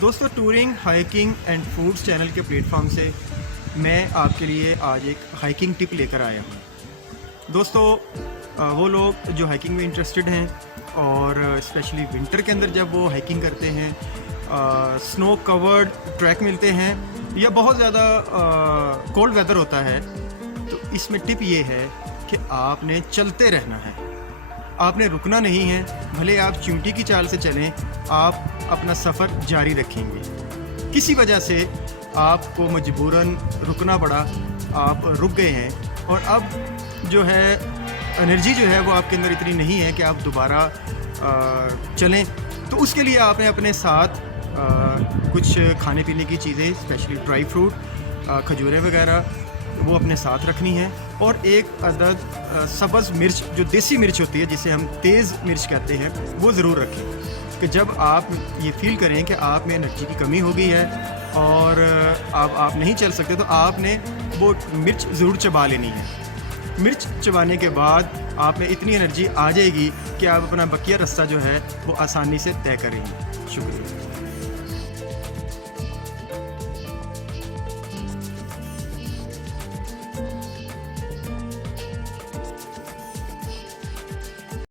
दोस्तों, touring, hiking and foods channel के platform से मैं आपके लिए आज एक हाइकिंग टिप लेकर आया हूँ। दोस्तों, वो लोग जो हाइकिंग में इंटरेस्टेड हैं और स्पेशली विंटर के अंदर जब वो हाइकिंग करते हैं, स्नो कवर्ड ट्रैक मिलते हैं या बहुत ज़्यादा कोल्ड वेदर होता है, तो इसमें टिप ये है कि आपने चलते रहना है, आपने रुकना नहीं है। भले आप चींटी की चाल से चलें, आप अपना सफ़र जारी रखेंगे। किसी वजह से आपको मजबूरन रुकना पड़ा, आप रुक गए हैं और अब जो है एनर्जी जो है वो आपके अंदर इतनी नहीं है कि आप दोबारा चलें। तो उसके लिए आपने अपने साथ कुछ खाने पीने की चीज़ें, स्पेशली ड्राई फ्रूट, खजूरें वगैरह, वो अपने साथ रखनी है। और एक अदद सब्ज़ मिर्च, जो देसी मिर्च होती है जिसे हम तेज़ मिर्च कहते हैं, वो ज़रूर रखें कि जब आप ये फील करें कि आप में एनर्जी की कमी हो गई है और आप नहीं चल सकते, तो आपने वो मिर्च ज़रूर चबा लेनी है। मिर्च चबाने के बाद आप में इतनी एनर्जी आ जाएगी कि आप अपना बकिया रास्ता जो है वो आसानी से तय करेंगे। शुक्रिया।